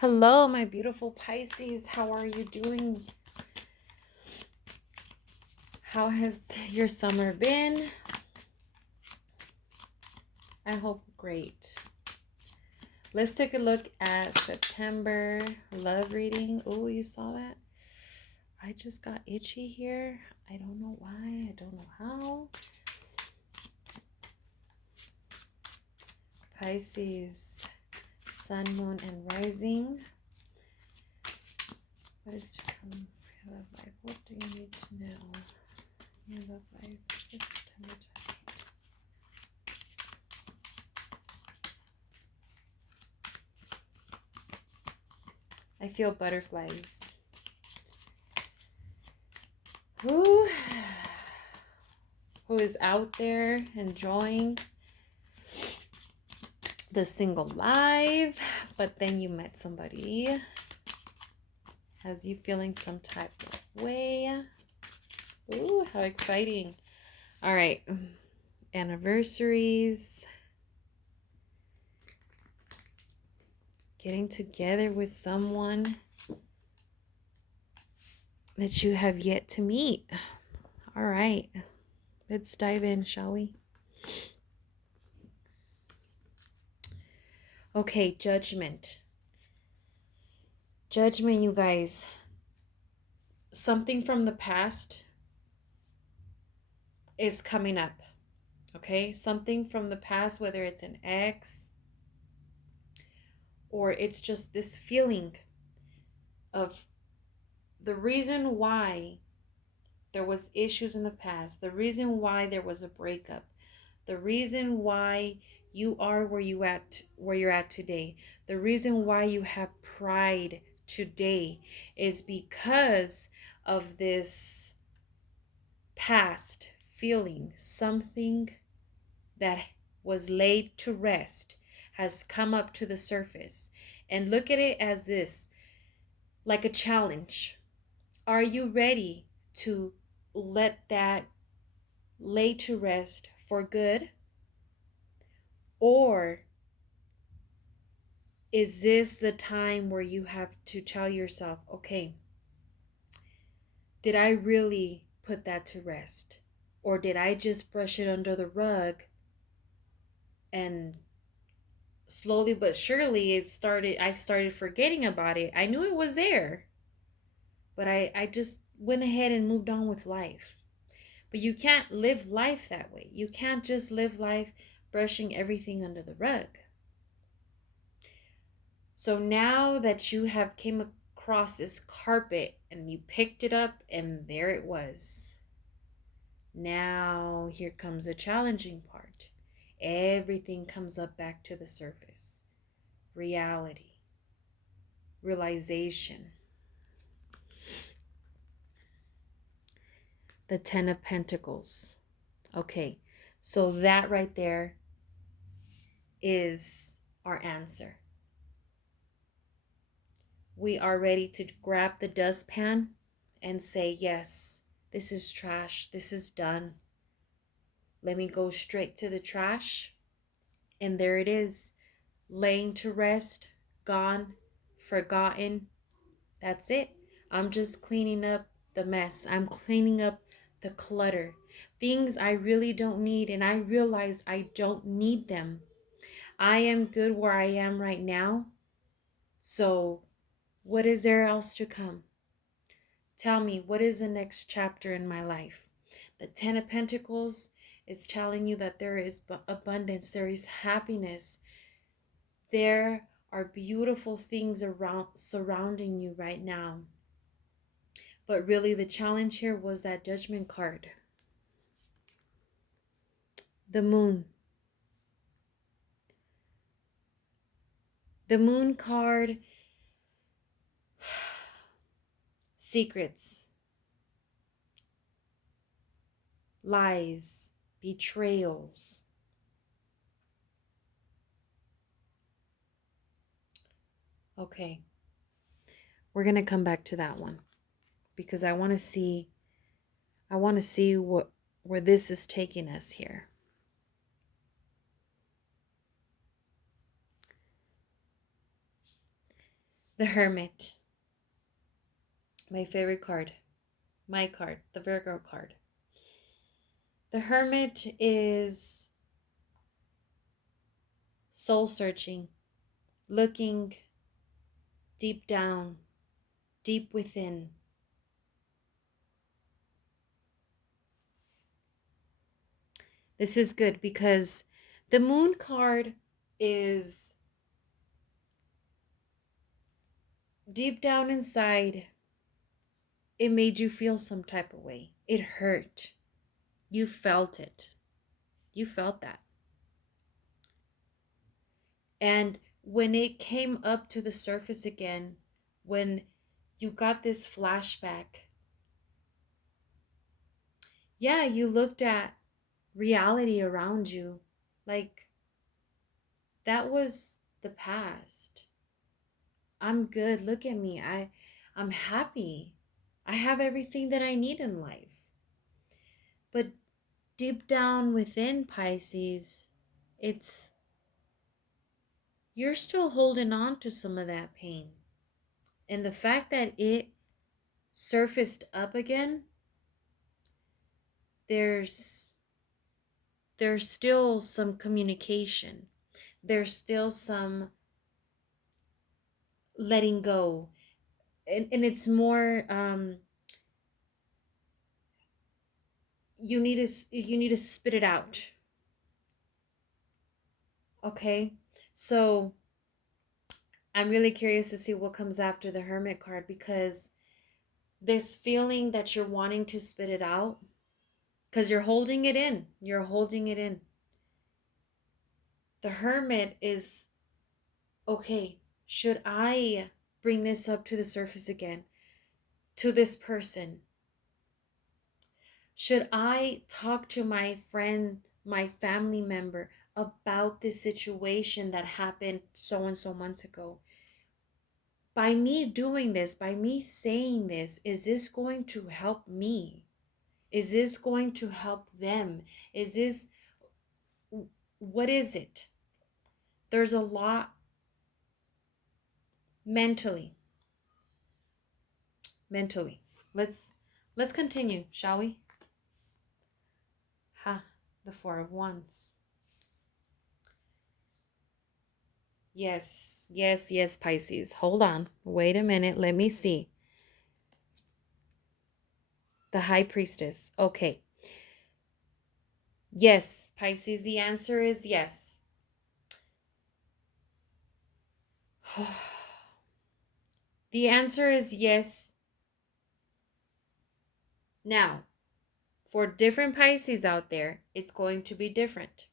Hello, my beautiful Pisces. How are you doing? How has your summer been? I hope great. Let's take a look at September love reading. Oh, you saw that? I just got itchy here. I don't know why. I don't know how. Pisces, sun, moon, and rising. What is to come for your love life? What do you need to know? Your love life for September 20. I feel butterflies. Who is out there enjoying the single life, but then you met somebody. Has you feeling some type of way? Ooh, how exciting. All right. Anniversaries. Getting together with someone that you have yet to meet. All right. Let's dive in, shall we? Okay, judgment. Judgment, you guys. Something from the past is coming up. Okay? Something from the past, whether it's an ex or it's just this feeling of the reason why there was issues in the past, the reason why there was a breakup, the reason why you are where you're at today, the reason why you have pride today is because of this past feeling. Something that was laid to rest has come up to the surface. And look at it as this, like a challenge. Are you ready to let that lay to rest for good? Or is this the time where you have to tell yourself, okay, did I really put that to rest? Or did I just brush it under the rug and slowly but surely I started forgetting about it. I knew it was there, but I just went ahead and moved on with life. But you can't live life that way. You can't just live life brushing everything under the rug. So now that you have came across this carpet and you picked it up and there it was. Now here comes the challenging part. Everything comes up back to the surface. Reality. Realization. The Ten of Pentacles. Okay, so that right there is our answer. We are ready to grab the dustpan and say, yes, this is trash. This is done. Let me go straight to the trash. And there it is, laying to rest, gone, forgotten. That's it. I'm just cleaning up the mess. I'm cleaning up the clutter. Things I really don't need, and I realize I don't need them. I am good where I am right now. So what is there else to come? Tell me, what is the next chapter in my life? The Ten of Pentacles is telling you that there is abundance, there is happiness. There are beautiful things around surrounding you right now. But really the challenge here was that Judgment card. The Moon. The Moon card. Secrets. Lies. Betrayals. Okay. We're going to come back to that one because I want to see where this is taking us here. The Hermit. My favorite card. My card. The Virgo card. The Hermit is soul searching, looking deep down, deep within. This is good because the Moon card is deep down inside. It made you feel some type of way. It hurt. You felt it. You felt that. And when it came up to the surface again, when you got this flashback, yeah, you looked at reality around you like that was the past. I'm good. Look at me. I'm happy. I have everything that I need in life. But deep down within, Pisces, it's you're still holding on to some of that pain. And the fact that it surfaced up again, there's still some communication. There's still some letting go. And it's more you need to spit it out. Okay? So I'm really curious to see what comes after the Hermit card, because this feeling that you're wanting to spit it out, because you're holding it in. You're holding it in. The Hermit is, okay, should I bring this up to the surface again to this person? Should I talk to my friend, my family member about this situation that happened so and so months ago? By me doing this, by me saying this, is this going to help me? Is this going to help them? Is this, what is it? There's a lot mentally. Mentally. Let's continue, shall we? Ha, the Four of Wands. Yes, yes, yes, Pisces. Hold on. Wait a minute. Let me see. The High Priestess. Okay. Yes, Pisces, the answer is yes. The answer is yes. Now, for different Pisces out there, it's going to be different.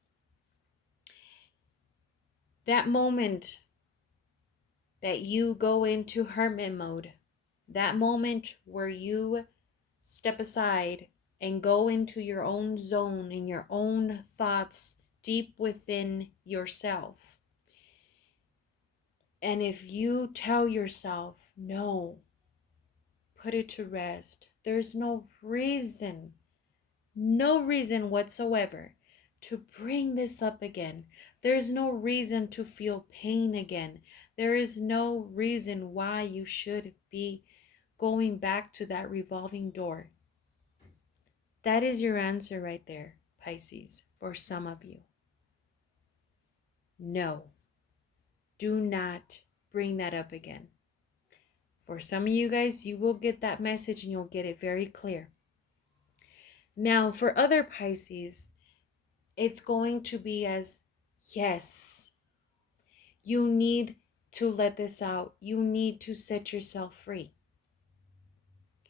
That moment that you go into hermit mode, that moment where you step aside and go into your own zone and your own thoughts deep within yourself. And if you tell yourself, no, put it to rest, there's no reason whatsoever to bring this up again. There's no reason to feel pain again. There is no reason why you should be going back to that revolving door. That is your answer right there, Pisces, for some of you. No, do not bring that up again. For some of you guys, you will get that message and you'll get it very clear. Now, for other Pisces, it's going to be as, yes, you need to let this out. You need to set yourself free.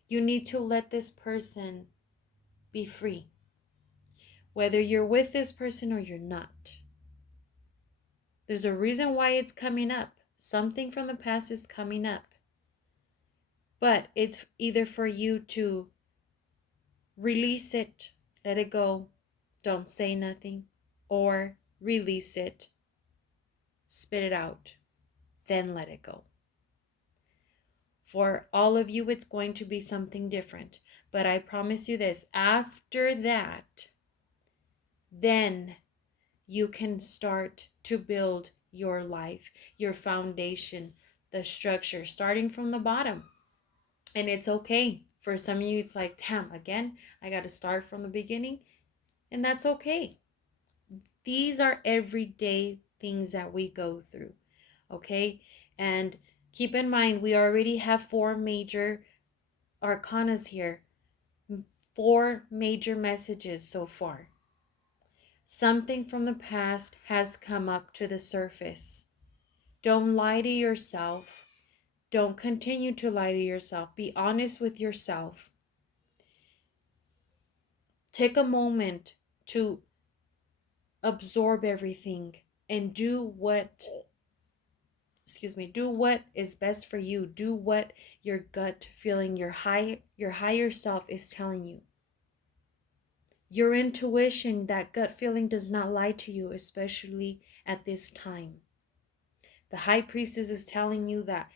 You need to let this person be free. Whether you're with this person or you're not. There's a reason why it's coming up. Something from the past is coming up. But it's either for you to release it, let it go, don't say nothing, or release it, spit it out, then let it go. For all of you, it's going to be something different. But I promise you this, after that, then you can start to build your life, your foundation, the structure, starting from the bottom. And it's okay. For some of you, it's like, damn, again, I got to start from the beginning. And that's okay. These are everyday things that we go through. Okay. And keep in mind, we already have 4 major arcanas here, 4 major messages so far. Something from the past has come up to the surface. Don't lie to yourself. Don't continue to lie to yourself. Be honest with yourself. Take a moment to absorb everything and do what is best for you. Do what your gut feeling, your higher self is telling you. Your intuition, that gut feeling does not lie to you, especially at this time. The high priestess is telling you that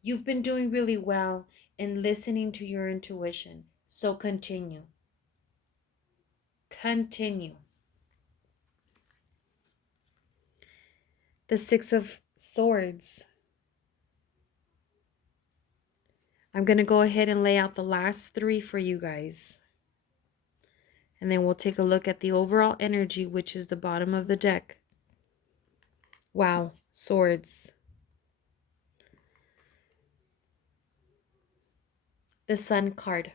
you've been doing really well in listening to your intuition. So continue. Continue. The 6 of Swords. I'm going to go ahead and lay out the last 3 for you guys. And then we'll take a look at the overall energy, which is the bottom of the deck. Wow, Swords. The Sun card.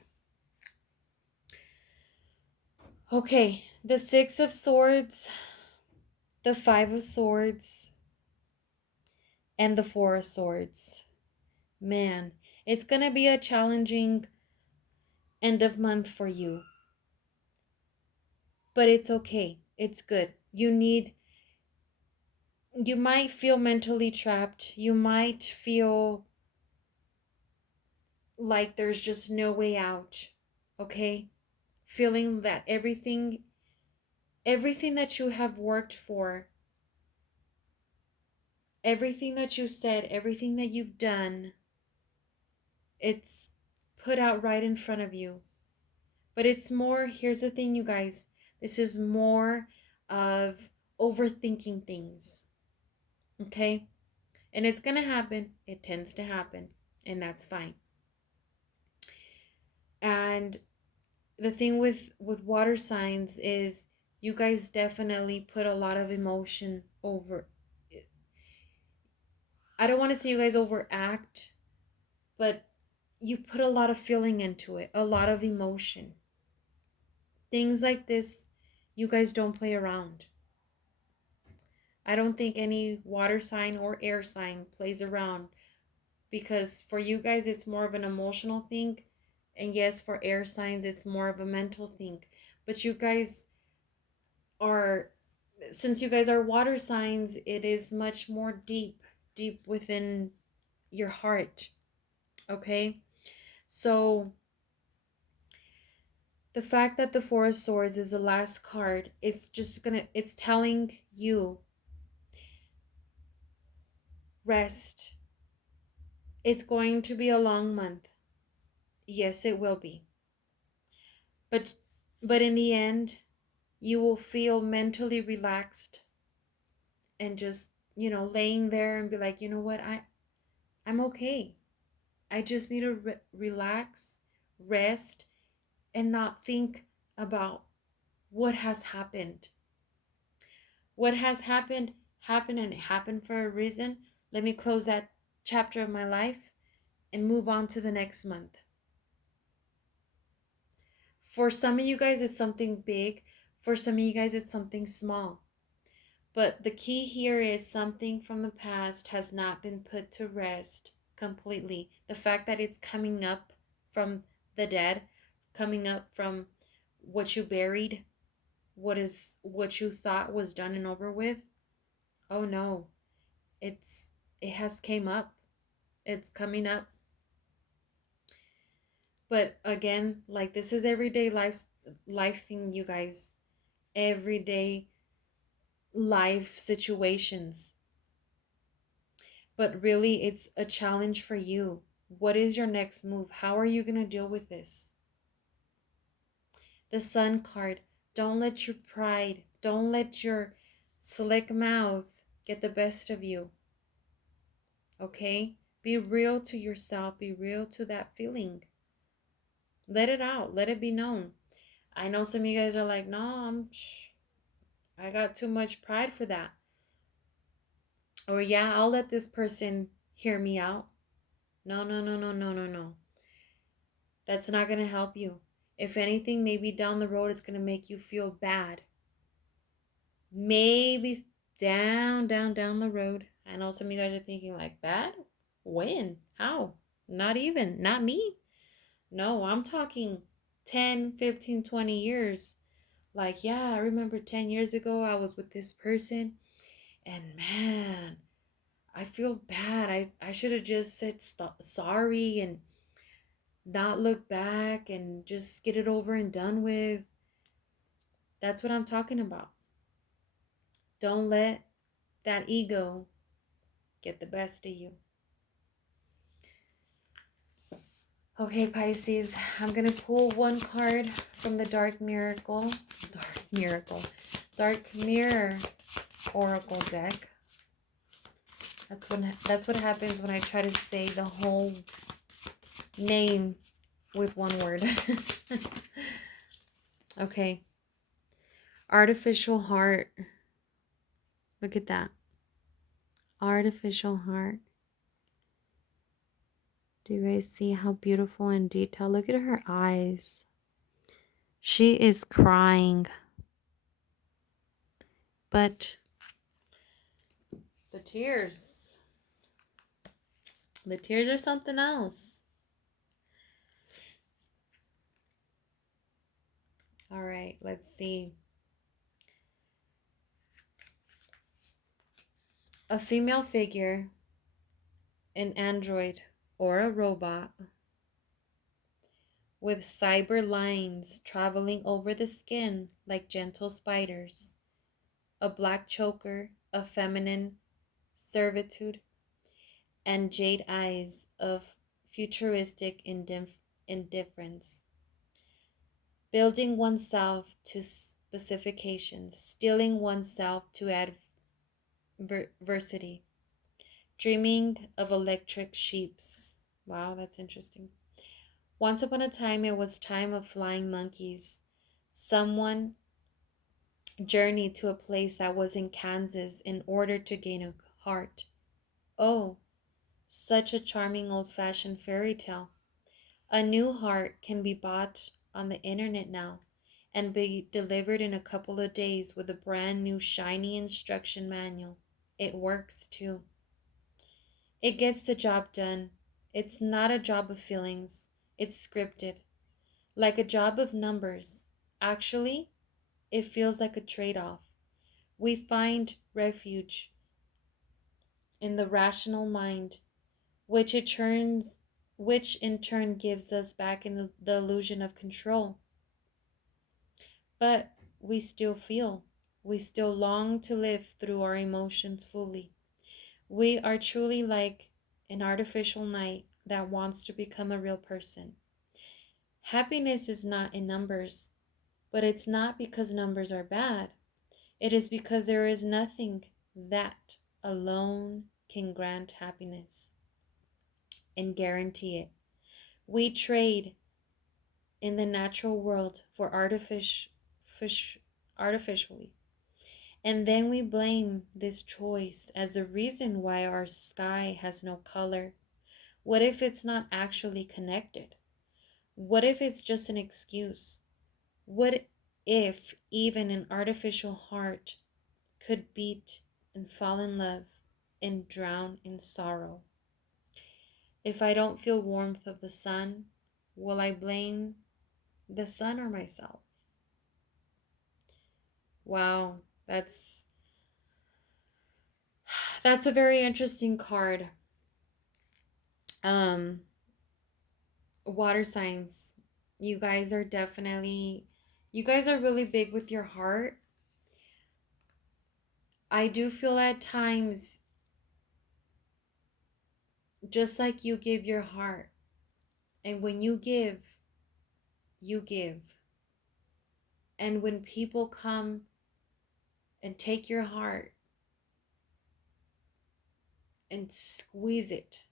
Okay, the 6 of Swords, the 5 of Swords, and the 4 of Swords. Man, it's going to be a challenging end of month for you. But it's okay. It's good. You might feel mentally trapped. You might feel like there's just no way out. Okay? Feeling that everything that you have worked for, everything that you said, everything that you've done, it's put out right in front of you. But it's more, here's the thing, you guys, this is more of overthinking things. Okay? And it's going to happen. It tends to happen. And that's fine. And the thing with water signs is you guys definitely put a lot of emotion over. I don't want to say you guys overact, but you put a lot of feeling into it, a lot of emotion. Things like this, you guys don't play around. I don't think any water sign or air sign plays around, because for you guys it's more of an emotional thing, and yes, for air signs it's more of a mental thing. But you guys are, since you guys are water signs, it is much more deep within your heart. Okay? So the fact that the 4 of Swords is the last card, it's telling you rest. It's going to be a long month. Yes, it will be. But in the end, you will feel mentally relaxed and just, laying there and be like, you know what, I'm okay. I just need to relax, rest, and not think about what has happened. What has happened, and it happened for a reason. Let me close that chapter of my life and move on to the next month. For some of you guys, it's something big. For some of you guys, it's something small. But the key here is something from the past has not been put to rest completely. The fact that it's coming up from the dead, coming up from what you buried, what you thought was done and over with. Oh no. It has came up. It's coming up. But again, like, this is everyday life thing, you guys. Everyday life situations. But really, it's a challenge for you. What is your next move? How are you going to deal with this? The Sun card. Don't let your pride, don't let your slick mouth get the best of you. Okay? Be real to yourself. Be real to that feeling. Let it out. Let it be known. I know some of you guys are like, no, I got too much pride for that. Or yeah, I'll let this person hear me out. No, no, no, no, no, no, no. That's not going to help you. If anything, maybe down the road, it's going to make you feel bad. Maybe down the road. I know some of you guys are thinking like, bad? When? How? Not even. Not me. No, I'm talking 10, 15, 20 years. Like, yeah, I remember 10 years ago, I was with this person. And man, I feel bad. I should have just said sorry and not look back and just get it over and done with. That's what I'm talking about. Don't let that ego get the best of you. Okay, Pisces, I'm going to pull one card from the Dark Mirror Oracle deck. That's what happens when I try to say the whole name with one word. Okay. Artificial heart. Look at that. Artificial heart. Do you guys see how beautiful and detailed? Look at her eyes. She is crying. But the tears are something else. All right, let's see. A female figure, an android or a robot, with cyber lines traveling over the skin like gentle spiders, a black choker of feminine servitude, and jade eyes of futuristic indifference. Building oneself to specifications, steeling oneself to adversity, dreaming of electric sheeps. Wow, that's interesting. Once upon a time, it was time of flying monkeys. Someone journeyed to a place that was in Kansas in order to gain a heart. Oh, such a charming old-fashioned fairy tale. A new heart can be bought on the internet now and be delivered in a couple of days with a brand new shiny instruction manual. It works too. It gets the job done. It's not a job of feelings. It's scripted. Like a job of numbers. Actually, it feels like a trade-off. We find refuge in the rational mind, which in turn gives us back in the illusion of control. But we still feel. We still long to live through our emotions fully. We are truly like an artificial knight that wants to become a real person. Happiness is not in numbers, but it's not because numbers are bad. It is because there is nothing that alone can grant happiness and guarantee it. We trade in the natural world for artificially. And then we blame this choice as the reason why our sky has no color. What if it's not actually connected? What if it's just an excuse? What if even an artificial heart could beat and fall in love and drown in sorrow? If I don't feel warmth of the sun, will I blame the sun or myself? Wow, that's a very interesting card. Um Water signs, you guys are really big with your heart. I do feel at times, just like you give your heart, and when you give, you give. And when people come and take your heart and squeeze it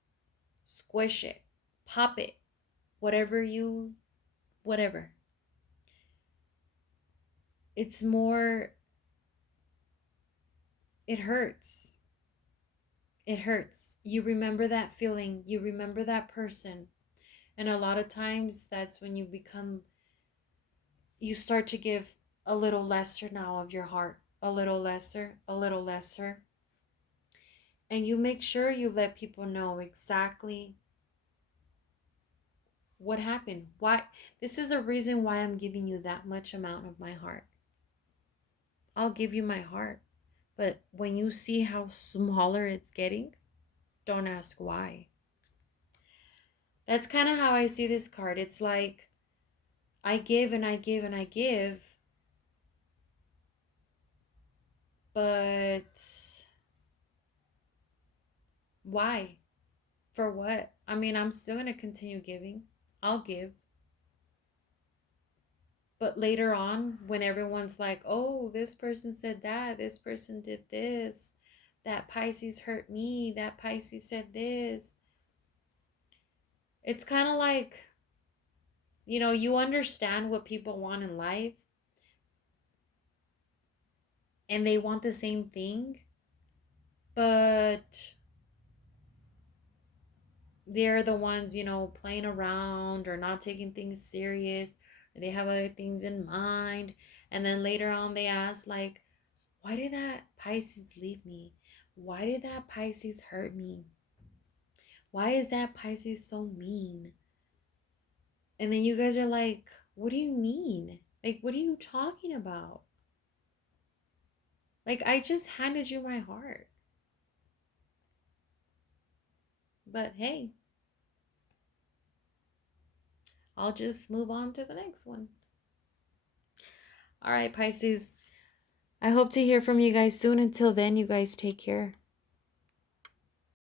squish it, pop it, whatever. It's more, it hurts. It hurts. You remember that feeling, you remember that person. And a lot of times that's when you start to give a little lesser now of your heart, a little lesser, a little lesser. And you make sure you let people know exactly what happened. Why? This is a reason why I'm giving you that much amount of my heart. I'll give you my heart. But when you see how smaller it's getting, don't ask why. That's kind of how I see this card. It's like I give and I give and I give, but why? For what? I mean, I'm still going to continue giving. I'll give. But later on, when everyone's like, oh, this person said that, this person did this, that Pisces hurt me, that Pisces said this, it's kind of like, you understand what people want in life and they want the same thing, but they're the ones, playing around or not taking things serious. Or they have other things in mind. And then later on, they ask, like, why did that Pisces leave me? Why did that Pisces hurt me? Why is that Pisces so mean? And then you guys are like, what do you mean? Like, what are you talking about? Like, I just handed you my heart. But hey, I'll just move on to the next one. All right, Pisces. I hope to hear from you guys soon. Until then, you guys take care.